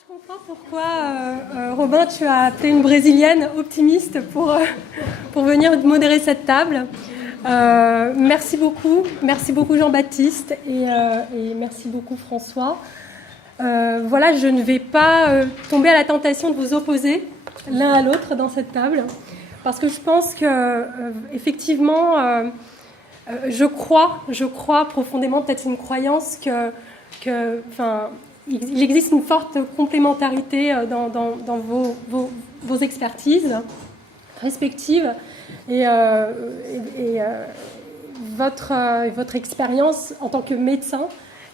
Je comprends pourquoi, Robin, tu as appelé une Brésilienne optimiste pour venir modérer cette table. Merci beaucoup Jean-Baptiste et merci beaucoup François. Voilà, je ne vais pas tomber à la tentation de vous opposer l'un à l'autre dans cette table, parce que je pense que effectivement, je crois profondément, peut-être une croyance il existe une forte complémentarité dans vos expertises respectives et votre expérience en tant que médecin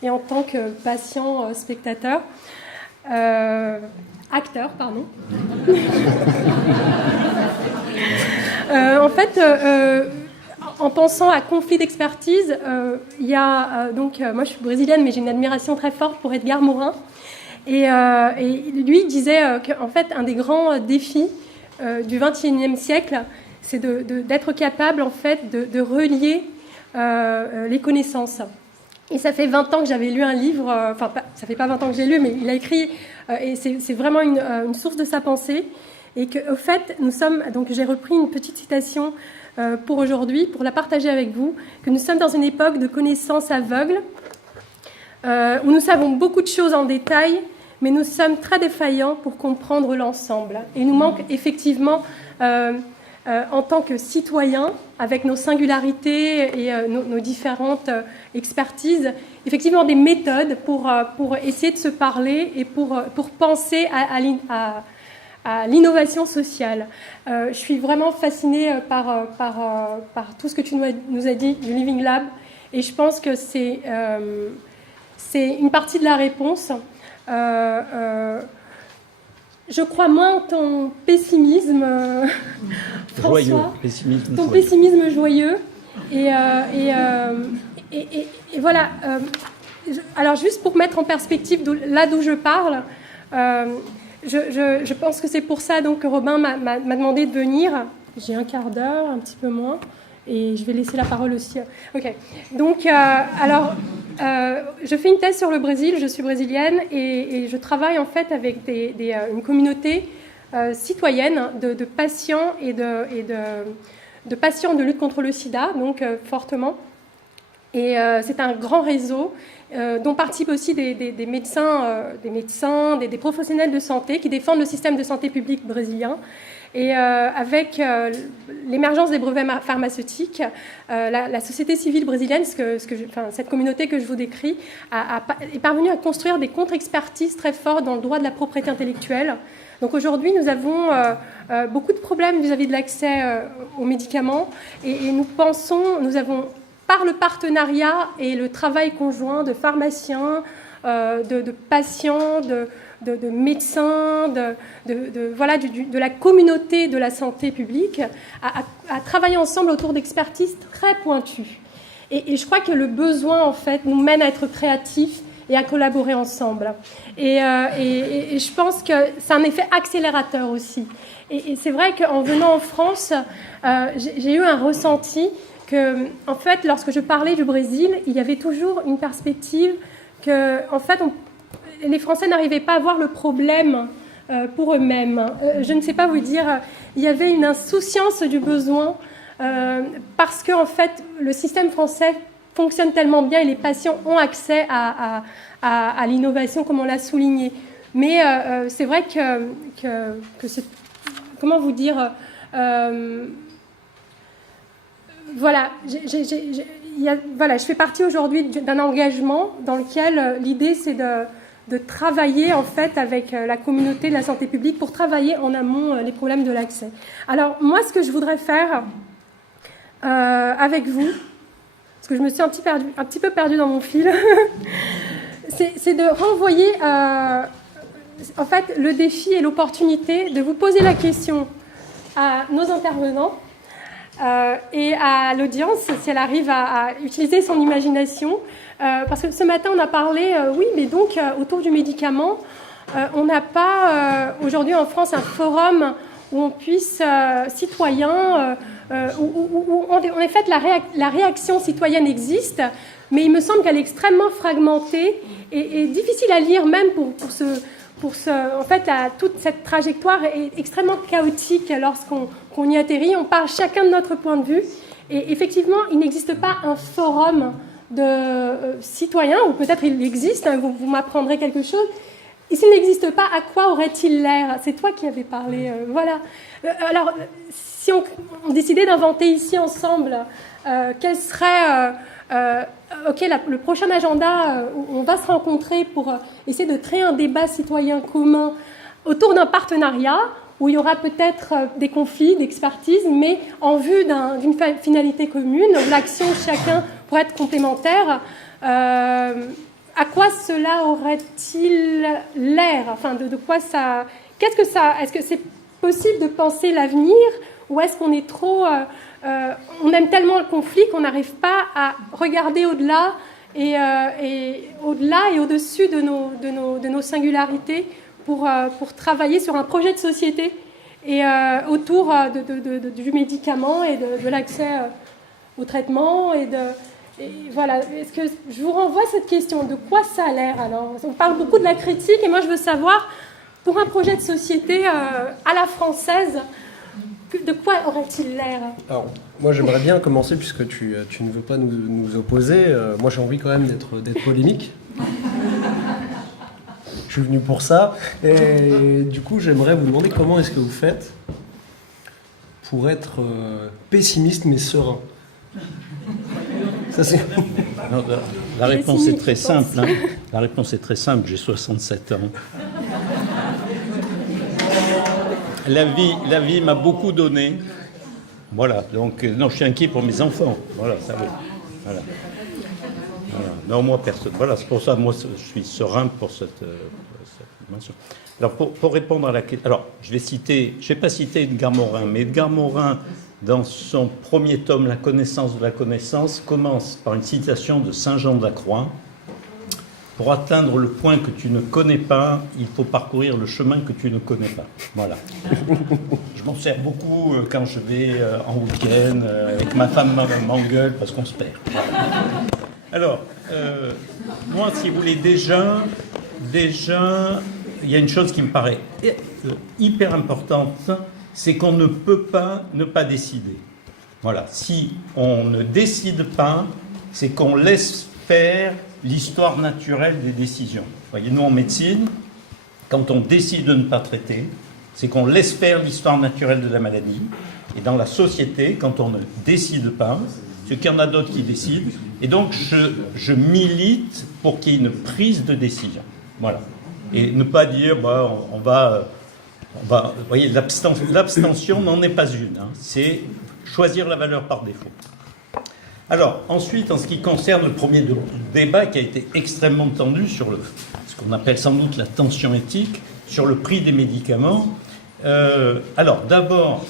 et en tant que patient spectateur, acteur, pardon. En fait, en pensant à conflit d'expertise, il y a moi je suis brésilienne, mais j'ai une admiration très forte pour Edgar Morin, et lui disait qu'en fait un des grands défis du XXIe siècle, c'est d'être capable en fait de relier les connaissances. Et ça fait 20 ans que j'avais lu un livre, ça fait pas 20 ans que j'ai lu, mais il a écrit, et c'est vraiment une source de sa pensée, et qu'au fait, donc j'ai repris une petite citation pour aujourd'hui, pour la partager avec vous, que nous sommes dans une époque de connaissances aveugles, où nous savons beaucoup de choses en détail, mais nous sommes très défaillants pour comprendre l'ensemble. Et il nous manque effectivement, en tant que citoyens, avec nos singularités et nos différentes expertises, effectivement des méthodes pour essayer de se parler et pour penser à l'innovation sociale. Je suis vraiment fascinée par tout ce que tu nous as dit du Living Lab, et je pense que c'est une partie de la réponse. Je crois moins en ton pessimisme, François, ton pessimisme joyeux. Et voilà. Alors juste pour mettre en perspective là d'où je parle, je pense que c'est pour ça donc, que Robin m'a demandé de venir. J'ai un quart d'heure, un petit peu moins, et je vais laisser la parole aussi. Ok. Donc, je fais une thèse sur le Brésil. Je suis brésilienne et je travaille en fait avec une communauté citoyenne de patients et de patients de lutte contre le sida, donc fortement. Et c'est un grand réseau dont participent aussi des médecins, des professionnels de santé qui défendent le système de santé publique brésilien. Et avec l'émergence des brevets pharmaceutiques, la société civile brésilienne, cette communauté que je vous décris, est parvenue à construire des contre-expertises très fortes dans le droit de la propriété intellectuelle. Donc aujourd'hui, nous avons beaucoup de problèmes vis-à-vis de l'accès aux médicaments, et nous avons, par le partenariat et le travail conjoint de pharmaciens, de patients, de médecins, de la communauté de la santé publique, à travailler ensemble autour d'expertises très pointues. Et je crois que le besoin, en fait, nous mène à être créatifs et à collaborer ensemble. Et je pense que c'est un effet accélérateur aussi. Et c'est vrai qu'en venant en France, j'ai eu un ressenti que, en fait, lorsque je parlais du Brésil, il y avait toujours une perspective que, en fait, les Français n'arrivaient pas à voir le problème pour eux-mêmes. Je ne sais pas vous dire, il y avait une insouciance du besoin parce que, en fait, le système français fonctionne tellement bien et les patients ont accès à l'innovation, comme on l'a souligné. Mais c'est vrai que c'est... Comment vous dire Voilà, je fais partie aujourd'hui d'un engagement dans lequel l'idée c'est de travailler en fait avec la communauté de la santé publique pour travailler en amont les problèmes de l'accès. Alors moi, ce que je voudrais faire avec vous, parce que je me suis un petit peu perdue dans mon fil, c'est de renvoyer en fait le défi et l'opportunité de vous poser la question à nos intervenants. Et à l'audience, si elle arrive à utiliser son imagination, parce que ce matin on a parlé, oui, mais donc autour du médicament, on n'a pas aujourd'hui en France un forum où on puisse, citoyens, où en effet la réaction citoyenne existe, mais il me semble qu'elle est extrêmement fragmentée et difficile à lire même pour en fait, toute cette trajectoire est extrêmement chaotique lorsqu'on y atterrit. On part chacun de notre point de vue. Et effectivement, il n'existe pas un forum de citoyens, ou peut-être il existe, hein, vous m'apprendrez quelque chose. Et s'il n'existe pas, à quoi aurait-il l'air? C'est toi qui avais parlé. Voilà. Alors, si on décidait d'inventer ici ensemble, quel serait... le prochain agenda où on va se rencontrer pour essayer de créer un débat citoyen commun autour d'un partenariat où il y aura peut-être des conflits, d'expertise, mais en vue d'une finalité commune, où l'action de chacun pourrait être complémentaire. À quoi cela aurait-il l'air? Enfin, de quoi ça... Qu'est-ce que ça... Est-ce que c'est possible de penser l'avenir, ou est-ce qu'on est trop... on aime tellement le conflit qu'on n'arrive pas à regarder au-delà et au-delà et au-dessus de nos singularités pour travailler sur un projet de société et autour du médicament et de l'accès au traitement et voilà. Est-ce que je vous renvoie cette question? De quoi ça a l'air alors? On parle beaucoup de la critique et moi je veux savoir, pour un projet de société à la française, de quoi aurait-il l'air? Alors, moi j'aimerais bien commencer, puisque tu ne veux pas nous opposer. Moi j'ai envie quand même d'être polémique. Je suis venu pour ça. Et du coup, j'aimerais vous demander comment est-ce que vous faites pour être pessimiste mais serein. Ça, c'est... Non, la réponse est très simple. Hein. La réponse est très simple. J'ai 67 ans. La vie m'a beaucoup donné. Voilà. Donc, non, je suis inquiet pour mes enfants. Voilà, ça va. Voilà. Non, moi, personne. Voilà, c'est pour ça, moi, je suis serein pour cette dimension. Alors, pour répondre à la question... Alors, je vais pas citer Edgar Morin, mais Edgar Morin, dans son premier tome, La connaissance de la connaissance, commence par une citation de Saint Jean de la Croix. Pour atteindre le point que tu ne connais pas, il faut parcourir le chemin que tu ne connais pas. Voilà. Je m'en sers beaucoup quand je vais en week-end, avec ma femme m'engueule parce qu'on se perd. Voilà. Alors, moi, si vous voulez, déjà, il y a une chose qui me paraît hyper importante, c'est qu'on ne peut pas ne pas décider. Voilà. Si on ne décide pas, c'est qu'on laisse faire l'histoire naturelle des décisions. Vous voyez, nous en médecine, quand on décide de ne pas traiter, c'est qu'on laisse faire l'histoire naturelle de la maladie. Et dans la société, quand on ne décide pas, c'est qu'il y en a d'autres qui décident. Et donc, je milite pour qu'il y ait une prise de décision. Voilà. Et ne pas dire, bah, on va vous voyez, l'abstention n'en est pas une. Hein. C'est choisir la valeur par défaut. Alors, ensuite, en ce qui concerne le premier débat qui a été extrêmement tendu sur ce qu'on appelle sans doute la tension éthique, sur le prix des médicaments. Alors, d'abord,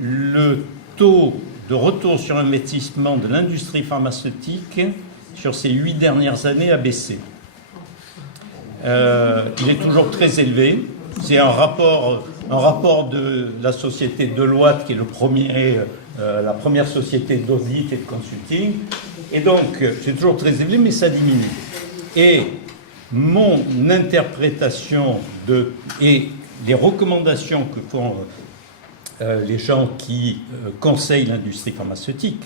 le taux de retour sur investissement de l'industrie pharmaceutique sur ces 8 dernières années a baissé. Il est toujours très élevé. C'est un rapport de la société Deloitte, qui est la première société d'audit et de consulting. Et donc, c'est toujours très élevé, mais ça diminue. Et mon interprétation et les recommandations que font les gens qui conseillent l'industrie pharmaceutique,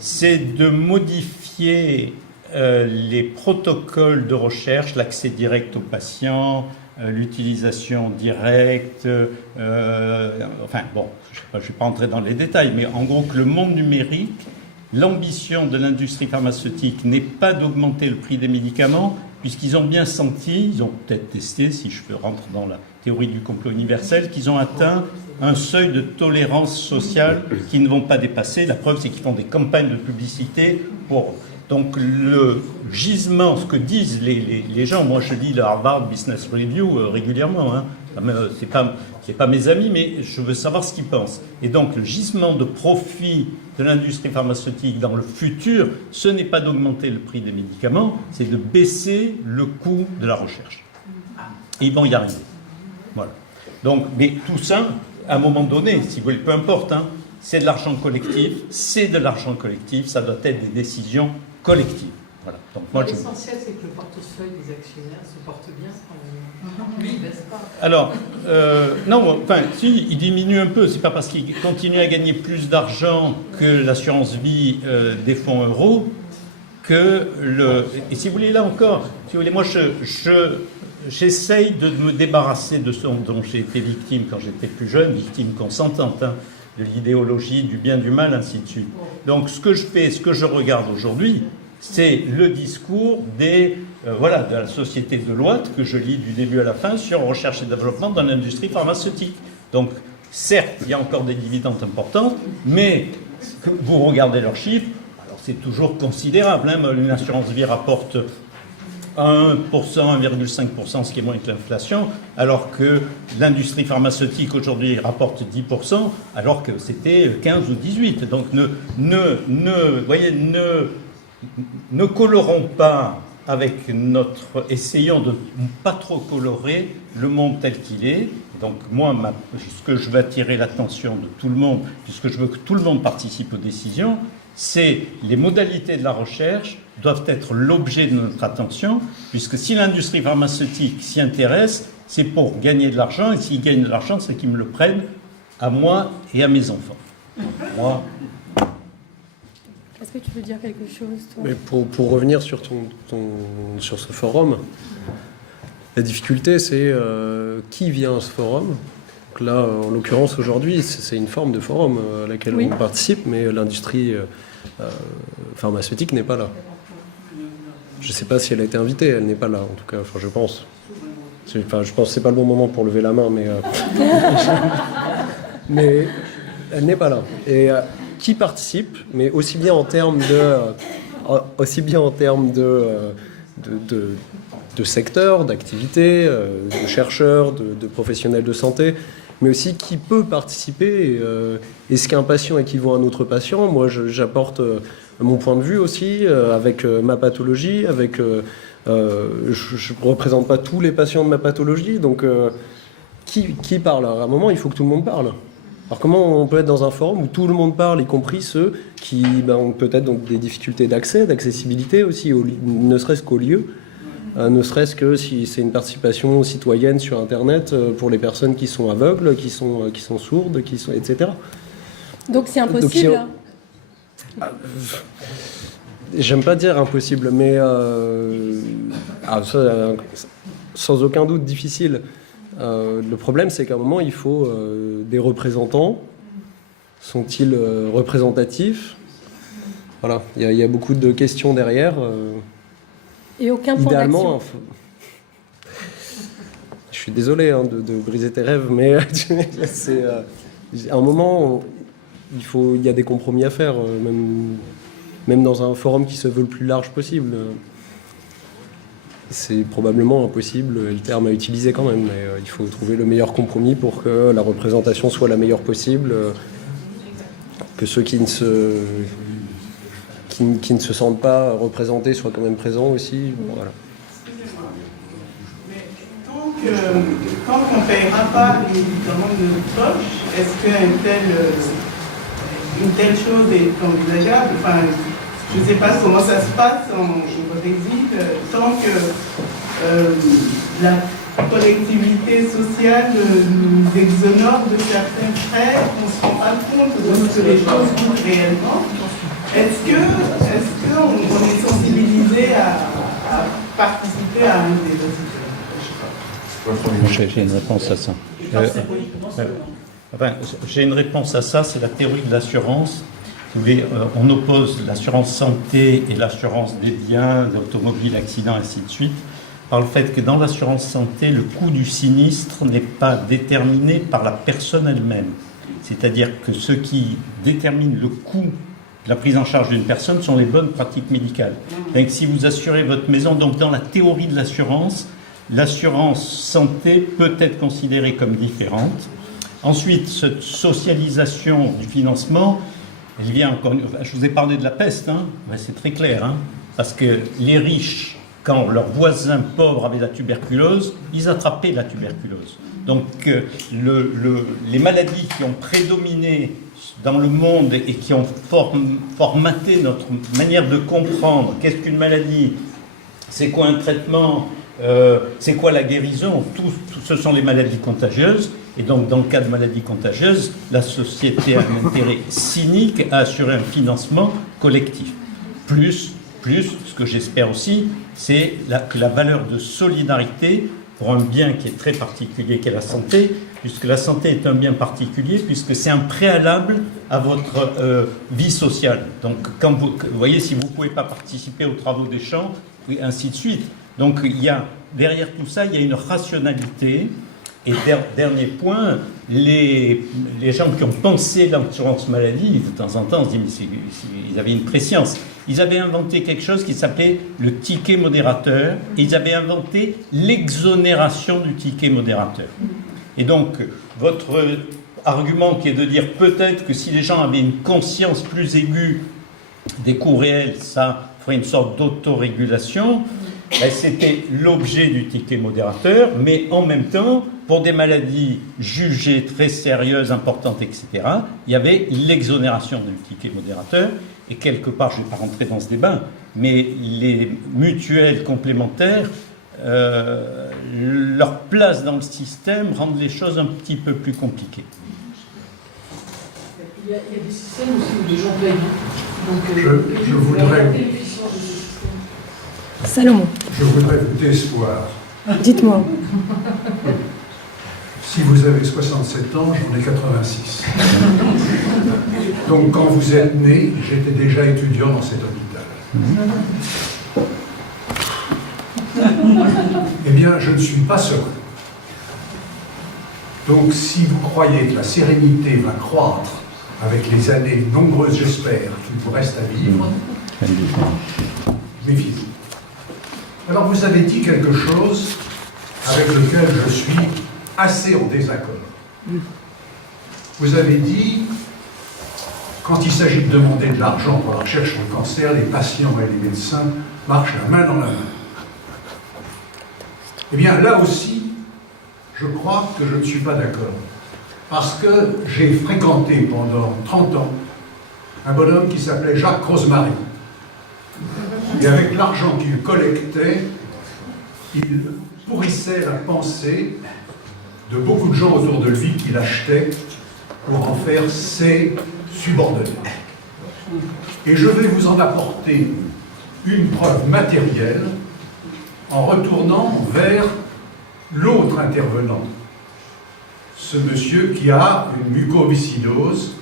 c'est de modifier les protocoles de recherche, l'accès direct aux patients, l'utilisation directe, enfin bon, je ne vais pas entrer dans les détails, mais en gros que le monde numérique, l'ambition de l'industrie pharmaceutique n'est pas d'augmenter le prix des médicaments, puisqu'ils ont bien senti, ils ont peut-être testé, si je peux rentrer dans la théorie du complot universel, qu'ils ont atteint un seuil de tolérance sociale qu'ils ne vont pas dépasser. La preuve, c'est qu'ils font des campagnes de publicité pour... Donc le gisement, ce que disent les gens, moi je lis le Harvard Business Review régulièrement, hein. C'est pas mes amis, mais je veux savoir ce qu'ils pensent. Et donc le gisement de profit de l'industrie pharmaceutique dans le futur, ce n'est pas d'augmenter le prix des médicaments, c'est de baisser le coût de la recherche. Et ils vont y arriver. Voilà. Donc, mais tout ça, à un moment donné, si vous voulez, peu importe, hein, c'est de l'argent collectif, ça doit être des décisions collectives. Voilà. Donc, moi, l'essentiel, c'est que le portefeuille des actionnaires se porte bien. Alors, non, enfin, si, il diminue un peu. C'est pas parce qu'il continue à gagner plus d'argent que l'assurance vie des fonds euros que le. Et si vous voulez, là encore, si vous voulez, moi, j'essaye de me débarrasser de ce dont j'ai été victime quand j'étais plus jeune, victime consentante, hein, de l'idéologie, du bien, du mal, ainsi de suite. Donc, ce que je fais, ce que je regarde aujourd'hui, c'est le discours de la société Deloitte que je lis du début à la fin sur recherche et développement dans l'industrie pharmaceutique. Donc, certes, il y a encore des dividendes importants, mais vous regardez leurs chiffres, alors c'est toujours considérable. Hein, une assurance vie rapporte 1%, 1,5%, ce qui est moins que l'inflation, alors que l'industrie pharmaceutique aujourd'hui rapporte 10%, alors que c'était 15 ou 18. Donc ne colorons pas avec essayons de ne pas trop colorer le monde tel qu'il est. Donc moi, ce que je veux attirer l'attention de tout le monde, puisque je veux que tout le monde participe aux décisions, c'est les modalités de la recherche doivent être l'objet de notre attention, puisque si l'industrie pharmaceutique s'y intéresse, c'est pour gagner de l'argent, et s'ils gagnent de l'argent, c'est qu'ils me le prennent à moi et à mes enfants. Moi. Est-ce que tu veux dire quelque chose, toi ? Mais pour revenir sur sur ce forum, la difficulté, c'est qui vient à ce forum. Donc là, en l'occurrence, aujourd'hui, c'est une forme de forum à laquelle on participe, mais l'industrie pharmaceutique n'est pas là. Je ne sais pas si elle a été invitée, elle n'est pas là, en tout cas, je pense. Je pense que ce n'est pas le bon moment pour lever la main, mais, mais elle n'est pas là. Et qui participe, mais aussi bien en termes de secteur, d'activité, de chercheurs, de professionnels de santé, mais aussi qui peut participer. Est-ce qu'un patient équivaut à un autre patient ? Moi, j'apporte mon point de vue aussi, avec ma pathologie, je ne représente pas tous les patients de ma pathologie, donc qui parle ? À un moment, il faut que tout le monde parle. Alors comment on peut être dans un forum où tout le monde parle, y compris ceux qui ont peut-être donc des difficultés d'accès, d'accessibilité aussi, ne serait-ce qu'au lieu, ne serait-ce que si c'est une participation citoyenne sur Internet pour les personnes qui sont aveugles, qui sont sourdes, etc. Donc c'est impossible. J'aime pas dire impossible, mais sans aucun doute difficile. Le problème, c'est qu'à un moment, il faut des représentants. Sont-ils représentatifs ? Voilà, il y a beaucoup de questions derrière. Et aucun point idéalement, d'action. Je suis désolé de briser tes rêves, mais c'est à un moment, il y a des compromis à faire, même dans un forum qui se veut le plus large possible. C'est probablement impossible, le terme à utiliser quand même, mais il faut trouver le meilleur compromis pour que la représentation soit la meilleure possible, que ceux qui ne se sentent pas représentés soient quand même présents aussi. Bon, voilà. Mais tant qu'on ne paiera pas les médicaments de notre poche, est-ce qu'une telle chose est envisageable ? Enfin, je ne sais pas comment ça se passe au Brésil, tant que la collectivité sociale nous exonore de certains frais, on ne se rend pas compte de ce que les choses coûtent réellement. Est-ce qu'on est sensibilisé à participer à un des résultats ? J'ai une réponse à ça. J'ai une réponse à ça, c'est la théorie de l'assurance. On oppose l'assurance santé et l'assurance des biens, d'automobile, accidents, ainsi de suite, par le fait que dans l'assurance santé, le coût du sinistre n'est pas déterminé par la personne elle-même. C'est-à-dire que ce qui détermine le coût de la prise en charge d'une personne sont les bonnes pratiques médicales. Donc, si vous assurez votre maison, donc dans la théorie de l'assurance santé peut être considérée comme différente. Ensuite, cette socialisation du financement, elle vient encore. Je vous ai parlé de la peste, c'est très clair, parce que les riches, quand leurs voisins pauvres avaient la tuberculose, ils attrapaient la tuberculose. Donc, les maladies qui ont prédominé dans le monde et qui ont formaté notre manière de comprendre qu'est-ce qu'une maladie, c'est quoi un traitement, c'est quoi la guérison? Ce sont les maladies contagieuses. Et donc, dans le cas de maladies contagieuses, la société a un intérêt cynique à assurer un financement collectif. Plus, ce que j'espère aussi, c'est que la valeur de solidarité pour un bien qui est très particulier, qui est la santé, puisque la santé est un bien particulier, puisque c'est un préalable à votre vie sociale. Donc, quand vous voyez, si vous ne pouvez pas participer aux travaux des champs, et ainsi de suite. Donc, derrière tout ça, il y a une rationalité. Et dernier point, les gens qui ont pensé l'assurance maladie, de temps en temps, on se dit, mais ils avaient une préscience. Ils avaient inventé quelque chose qui s'appelait le ticket modérateur, et ils avaient inventé l'exonération du ticket modérateur. Et donc, votre argument qui est de dire peut-être que si les gens avaient une conscience plus aiguë des coûts réels, ça ferait une sorte d'autorégulation, ben, c'était l'objet du ticket modérateur, mais en même temps, pour des maladies jugées très sérieuses, importantes, etc., il y avait l'exonération du ticket modérateur. Et quelque part, je ne vais pas rentrer dans ce débat, mais les mutuelles complémentaires, leur place dans le système rendent les choses un petit peu plus compliquées. Il y a des systèmes aussi où les gens payent. Donc, je voudrais... Salomon. Je voudrais vous décevoir. Dites-moi. Si vous avez 67 ans, j'en ai 86. Donc quand vous êtes né, j'étais déjà étudiant dans cet hôpital. Eh bien, je ne suis pas serein. Donc si vous croyez que la sérénité va croître avec les années nombreuses, j'espère, qu'il vous reste à vivre, méfiez-vous. Alors vous avez dit quelque chose avec lequel je suis assez en désaccord. Vous avez dit, quand il s'agit de demander de l'argent pour la recherche sur le cancer, les patients et les médecins marchent la main dans la main. Eh bien, là aussi, je crois que je ne suis pas d'accord. Parce que j'ai fréquenté pendant 30 ans un bonhomme qui s'appelait Jacques Rosemary. Et avec l'argent qu'il collectait, il pourrissait la pensée de beaucoup de gens autour de lui qu'il achetait pour en faire ses subordonnés. Et je vais vous en apporter une preuve matérielle en retournant vers l'autre intervenant, ce monsieur qui a une mucoviscidose.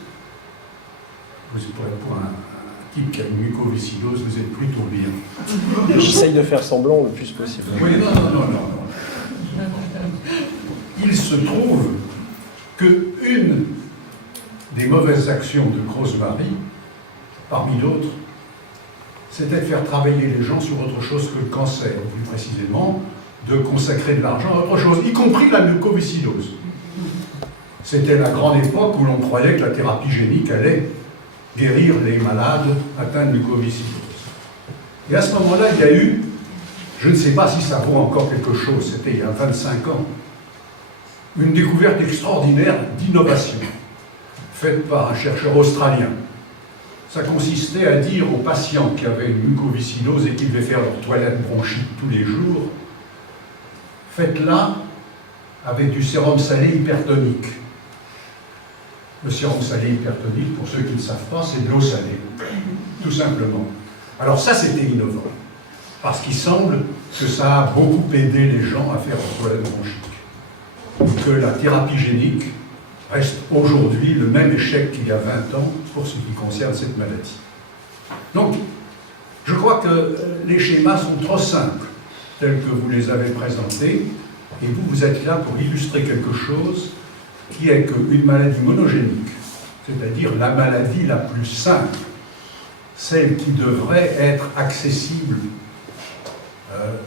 Pour un type qui a une mucoviscidose, vous êtes plutôt bien. J'essaye de faire semblant le plus possible. Oui, non. Il se trouve qu'une des mauvaises actions de Rosemary, parmi d'autres, c'était de faire travailler les gens sur autre chose que le cancer, ou plus précisément, de consacrer de l'argent à autre chose, y compris la mucoviscidose. C'était la grande époque où l'on croyait que la thérapie génique allait guérir les malades atteints de mucoviscidose. Et à ce moment-là, il y a eu, je ne sais pas si ça vaut encore quelque chose, c'était il y a 25 ans, une découverte extraordinaire d'innovation, faite par un chercheur australien. Ça consistait à dire aux patients qui avaient une mucoviscidose et qui devaient faire leur toilette bronchique tous les jours, faites-la avec du sérum salé hypertonique. Le sérum salé hypertonique, pour ceux qui ne savent pas, c'est de l'eau salée, tout simplement. Alors ça, c'était innovant, parce qu'il semble que ça a beaucoup aidé les gens à faire leur toilette bronchique. Et que la thérapie génique reste aujourd'hui le même échec qu'il y a 20 ans pour ce qui concerne cette maladie. Donc, je crois que les schémas sont trop simples, tels que vous les avez présentés, et vous êtes là pour illustrer quelque chose qui est qu'une maladie monogénique, c'est-à-dire la maladie la plus simple, celle qui devrait être accessible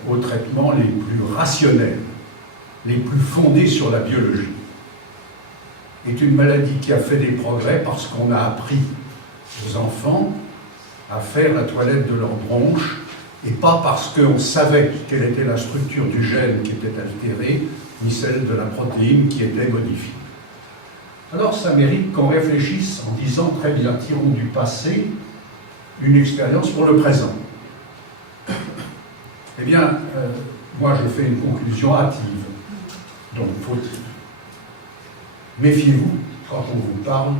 aux traitements les plus rationnels, les plus fondés sur la biologie, est une maladie qui a fait des progrès parce qu'on a appris aux enfants à faire la toilette de leurs bronches, et pas parce qu'on savait quelle était la structure du gène qui était altérée, ni celle de la protéine qui était modifiée. Alors ça mérite qu'on réfléchisse en disant, très bien, tirons du passé une expérience pour le présent. Eh bien, moi je fais une conclusion hâtive, donc fautive. Méfiez-vous quand on vous parle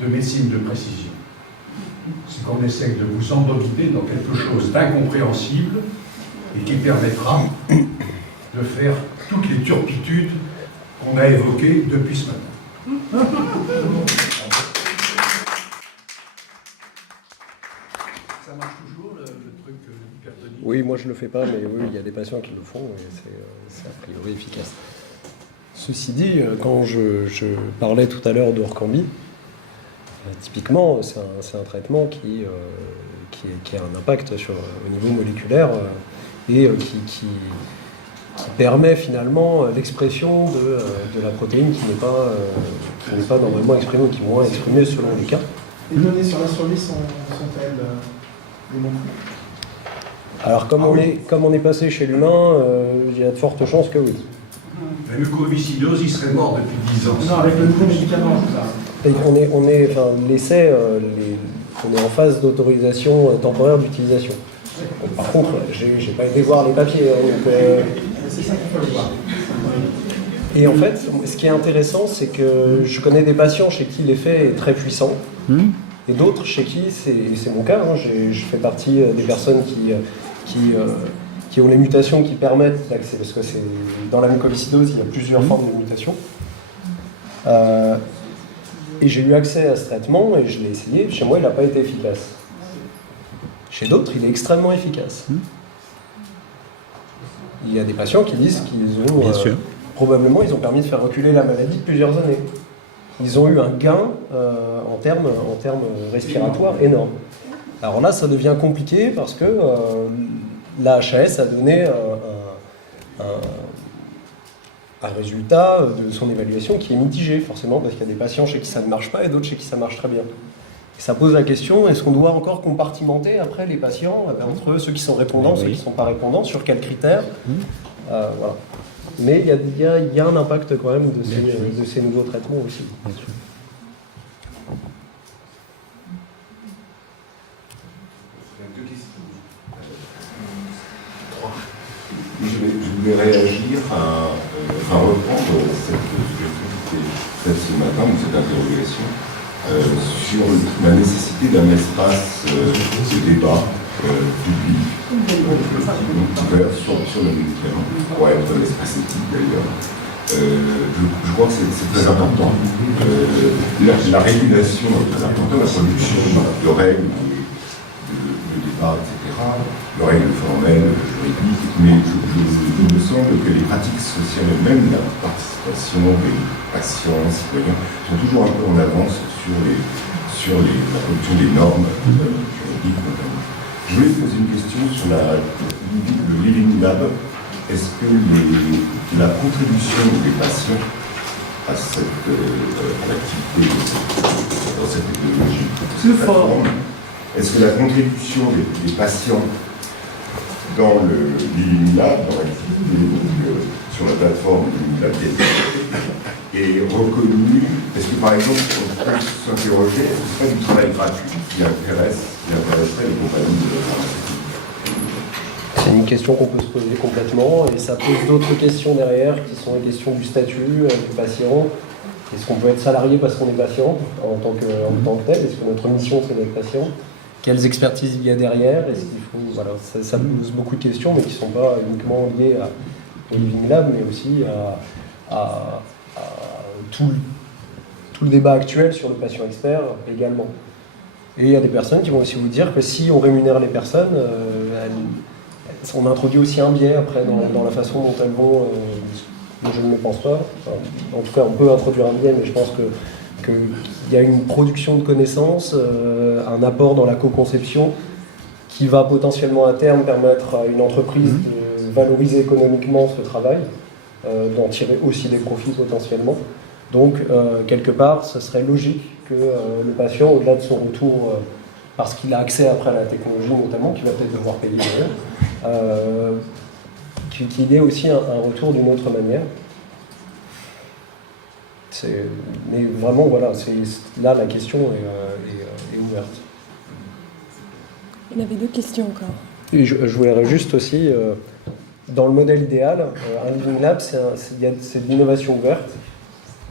de médecine de précision. C'est qu'on essaie de vous embobiner dans quelque chose d'incompréhensible et qui permettra de faire toutes les turpitudes qu'on a évoquées depuis ce matin. Ça marche toujours le truc hypertonique? Oui, moi je le fais pas, mais oui, il y a des patients qui le font et c'est a priori efficace. Ceci dit, quand je parlais tout à l'heure d'Orkambi, typiquement, c'est un traitement qui a un impact au niveau moléculaire et qui permet finalement l'expression de la protéine qui n'est pas normalement exprimée ou qui est moins exprimée selon les cas. Les données sur la survie sont-elles démontrées? Alors comme on est passé chez l'humain, il y a de fortes chances que oui. La mucoviscidose, il serait mort depuis 10 ans. Non, avec le nouveau médicament, ça. Et l'essai, on est en phase d'autorisation temporaire d'utilisation. Par contre, j'ai pas été voir les papiers. C'est ça qu'il faut voir. Et en fait, ce qui est intéressant, c'est que je connais des patients chez qui l'effet est très puissant, et d'autres chez qui, c'est mon cas, hein, je fais partie des personnes qui ont les mutations qui permettent d'accès, parce que dans la mucoviscidose, il y a plusieurs formes de mutations. Et j'ai eu accès à ce traitement et je l'ai essayé. Chez moi, il n'a pas été efficace. Chez d'autres, il est extrêmement efficace. Il y a des patients qui disent qu'ils ont... probablement, ils ont permis de faire reculer la maladie de plusieurs années. Ils ont eu un gain en termes respiratoires énorme. Alors là, ça devient compliqué parce que la HAS a donné un résultat de son évaluation qui est mitigé, forcément, parce qu'il y a des patients chez qui ça ne marche pas et d'autres chez qui ça marche très bien. Et ça pose la question, est-ce qu'on doit encore compartimenter après les patients entre ceux qui sont répondants et ceux qui ne sont pas répondants, sur quels critères voilà. Mais il y a un impact quand même de ces nouveaux traitements aussi. Bien sûr. Je voulais réagir reprendre cette question qui était faite ce matin, ou cette interrogation, sur la nécessité d'un espace de débat public, ouvert sur le médicament, qui pourrait être un espace éthique d'ailleurs. Je crois que c'est très important. La régulation est très importante, la production de règles, de débats, etc., de règles formelles, juridiques, mais il me semble que les pratiques sociales elles-mêmes, la participation des patients, citoyens, sont toujours un peu en avance sur la production des normes juridiques notamment. Je voulais poser une question sur le Living Lab. Est-ce que la contribution des patients à cette activité, dans cette technologie, est-ce que la contribution des patients dans le Living Lab, dans l'activité, sur la plateforme Living Lab, est reconnue? Est-ce que par exemple, on peut s'interroger, est-ce que ce serait du travail gratuit qui intéresserait les compagnies de pharmaceutique? C'est une question qu'on peut se poser complètement, et ça pose d'autres questions derrière, qui sont les questions du statut du patient. Est-ce qu'on peut être salarié parce qu'on est patient en tant que tel? Est-ce que notre mission c'est d'être patient? Quelles expertises il y a derrière? Est-ce qu'il faut, voilà, ça pose beaucoup de questions, mais qui ne sont pas uniquement liées au Living Lab, mais aussi à tout le débat actuel sur le patient expert également. Et il y a des personnes qui vont aussi vous dire que si on rémunère les personnes, on introduit aussi un biais après dans la façon dont elles vont. Je ne le pense pas. Enfin, en tout cas, on peut introduire un biais, mais je pense qu'il y a une production de connaissances, un apport dans la co-conception qui va potentiellement à terme permettre à une entreprise de valoriser économiquement ce travail, d'en tirer aussi des profits potentiellement. Donc, quelque part, ce serait logique que le patient, au-delà de son retour, parce qu'il a accès après à la technologie notamment, qu'il va peut-être devoir payer qu'il ait aussi un retour d'une autre manière. Mais vraiment, voilà, là, la question est ouverte. On avait deux questions encore. Et je voudrais juste aussi dans le modèle idéal, un Living Lab, c'est de l'innovation ouverte,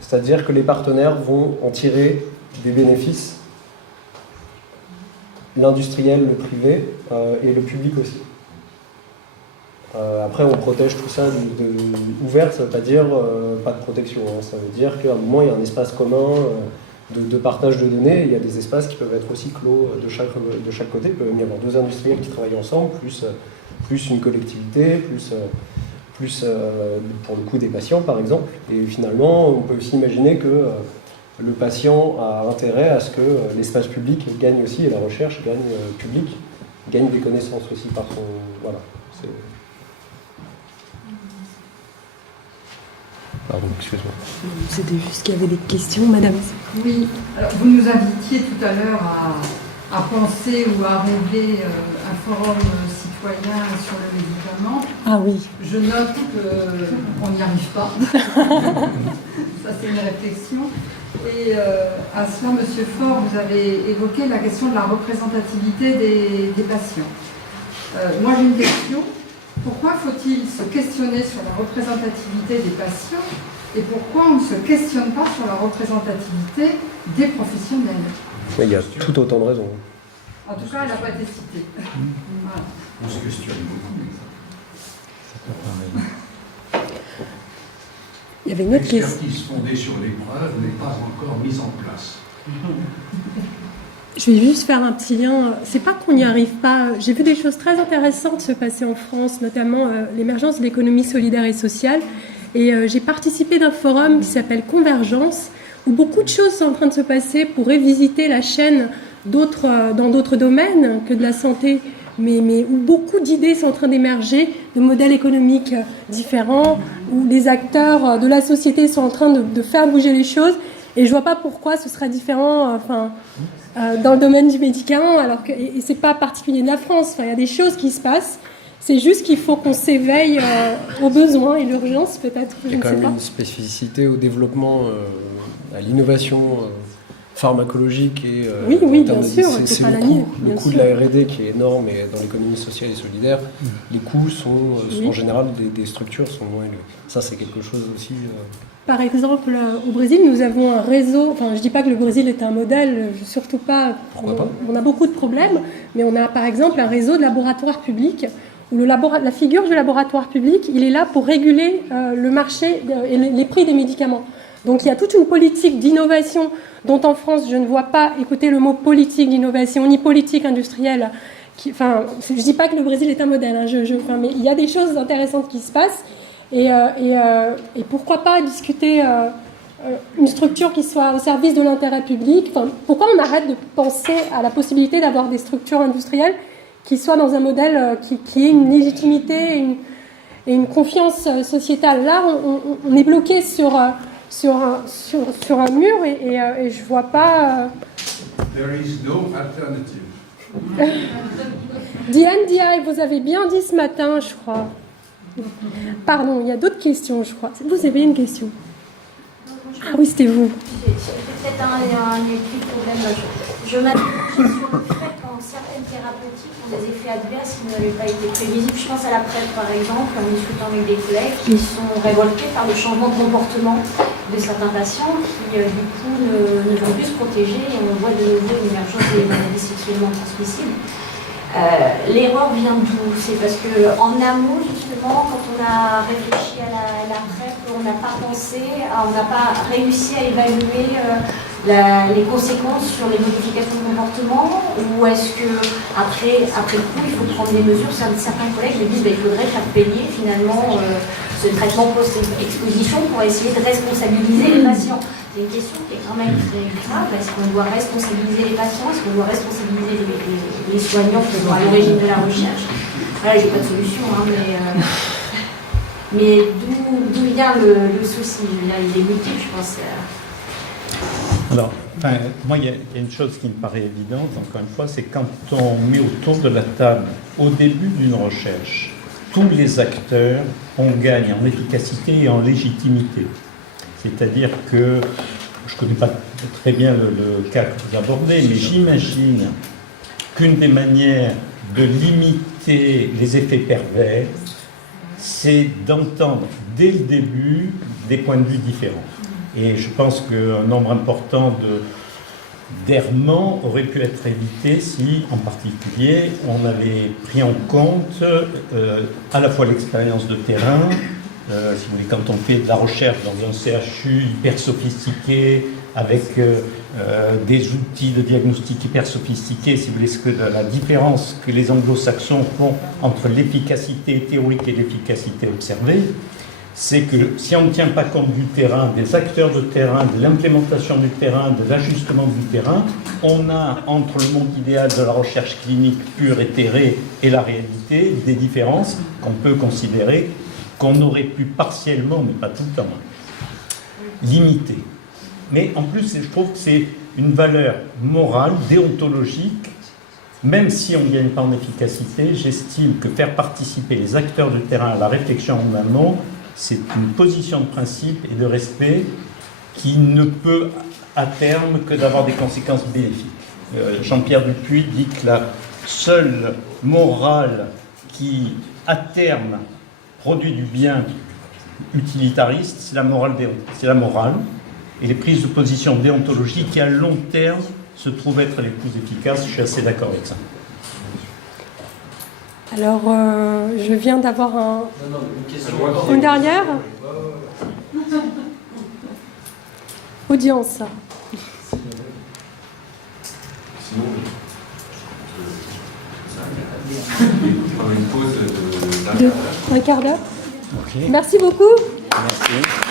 c'est-à-dire que les partenaires vont en tirer des bénéfices, l'industriel, le privé et le public aussi. Après, on protège tout ça ouvert, ça ne veut pas dire pas de protection. Hein. Ça veut dire qu'à un moment, il y a un espace commun de partage de données. Il y a des espaces qui peuvent être aussi clos de chaque côté. Il peut même y avoir deux industriels qui travaillent ensemble, plus une collectivité, plus pour le coup des patients, par exemple. Et finalement, on peut aussi imaginer que le patient a intérêt à ce que l'espace public gagne aussi, et la recherche gagne des connaissances aussi par son... Voilà. Pardon, excuse-moi. C'était juste qu'il y avait des questions, madame. Oui, alors vous nous invitiez tout à l'heure à penser ou à rêver un forum citoyen sur le médicament. Ah oui. Je note qu'on n'y arrive pas. Ça, c'est une réflexion. Et à cela, Monsieur Faure, vous avez évoqué la question de la représentativité des patients. Moi, j'ai une question. Pourquoi faut-il se questionner sur la représentativité des patients et pourquoi on ne se questionne pas sur la représentativité des professionnels? Mais il y a tout autant de raisons. En tout cas, elle n'a pas été citée. Voilà. On se questionne beaucoup. Il y avait une autre question. L'expertise fondée sur l'épreuve n'est pas encore mise en place. Je vais juste faire un petit lien. C'est pas qu'on n'y arrive pas. J'ai vu des choses très intéressantes se passer en France, notamment l'émergence de l'économie solidaire et sociale. Et j'ai participé d'un forum qui s'appelle Convergence, où beaucoup de choses sont en train de se passer pour révisiter la chaîne dans d'autres domaines que de la santé, mais où beaucoup d'idées sont en train d'émerger, de modèles économiques différents, où les acteurs de la société sont en train de faire bouger les choses. Et je vois pas pourquoi ce serait différent. Dans le domaine du médicament, et c'est pas particulier de la France. Il y a des choses qui se passent. C'est juste qu'il faut qu'on s'éveille aux besoins et l'urgence, peut-être. Il y a quand même une spécificité au développement, à l'innovation pharmacologique et oui, bien sûr, c'est le coût de la R&D qui est énorme, et dans l'économie sociale et solidaire, les coûts sont en général des structures sont moins élevés. Ça, c'est quelque chose aussi. Par exemple, au Brésil, nous avons un réseau. Enfin, je dis pas que le Brésil est un modèle, surtout pas. Pourquoi pas ? On a beaucoup de problèmes, mais on a par exemple un réseau de laboratoires publics. Où la figure du laboratoire public, il est là pour réguler le marché et les prix des médicaments. Donc il y a toute une politique d'innovation dont en France je ne vois pas, écoutez le mot politique d'innovation ni politique industrielle. Je ne dis pas que le Brésil est un modèle, hein, mais il y a des choses intéressantes qui se passent et pourquoi pas discuter une structure qui soit au service de l'intérêt public. Pourquoi on arrête de penser à la possibilité d'avoir des structures industrielles qui soient dans un modèle qui ait une légitimité et une confiance sociétale. Là, on est bloqué sur un mur et je vois pas... There is no alternative. DNDI, vous avez bien dit ce matin, je crois. Pardon, il y a d'autres questions, je crois. Vous avez une question? Ah oui, c'était vous. J'ai peut-être un petit problème. Je m'interroge sur le fait qu'en certaines thérapeutiques ont des effets adverses qui n'avaient pas été prévisibles. Je pense à la PrEP par exemple, en discutant avec des collègues qui sont révoltés par le changement de comportement de certains patients qui du coup ne vont plus se protéger et on voit de nouveau une émergence des maladies sexuellement transmissibles. L'erreur vient d'où? C'est parce qu'en amont, justement, quand on a réfléchi à la PrEP, on n'a pas on n'a pas réussi à évaluer les conséquences sur les modifications de comportement, ou est-ce qu'après coup, il faut prendre des mesures? Certains collègues me disent qu'il faudrait faire payer finalement ce traitement post-exposition pour essayer de responsabiliser les patients. C'est une question qui est quand même très grave. Est-ce qu'on doit responsabiliser les patients? Est-ce qu'on doit responsabiliser les soignants qui sont à l'origine de la recherche? Voilà, j'ai pas de solution, hein, mais d'où vient le souci? Il est multiple, je pense. Alors, moi, il y a une chose qui me paraît évidente, encore une fois, c'est quand on met autour de la table, au début d'une recherche, tous les acteurs, on gagne en efficacité et en légitimité. C'est-à-dire que, je ne connais pas très bien le cas que vous abordez, mais j'imagine qu'une des manières de limiter les effets pervers, c'est d'entendre dès le début des points de vue différents. Et je pense qu'un nombre important d'errements aurait pu être évité si, en particulier, on avait pris en compte à la fois l'expérience de terrain, si vous voulez, quand on fait de la recherche dans un CHU hyper sophistiqué, avec des outils de diagnostic hyper sophistiqués, si vous voulez, ce que la différence que les anglo-saxons font entre l'efficacité théorique et l'efficacité observée, c'est que si on ne tient pas compte du terrain, des acteurs de terrain, de l'implémentation du terrain, de l'ajustement du terrain, on a entre le monde idéal de la recherche clinique pure, éthérée, et la réalité, des différences qu'on peut considérer qu'on aurait pu partiellement, mais pas tout le temps, limiter. Mais en plus, je trouve que c'est une valeur morale, déontologique. Même si on ne gagne pas en efficacité, j'estime que faire participer les acteurs de terrain à la réflexion en amont, c'est une position de principe et de respect qui ne peut à terme que d'avoir des conséquences bénéfiques. Jean-Pierre Dupuy dit que la seule morale qui, à terme, produit du bien utilitariste, c'est la morale. Et les prises de position déontologiques qui, à long terme, se trouvent être les plus efficaces. Je suis assez d'accord avec ça. Alors, je viens d'avoir une dernière audience. Sinon, on a une pause d'un quart d'heure. Un quart d'heure. Okay. Merci beaucoup. Merci.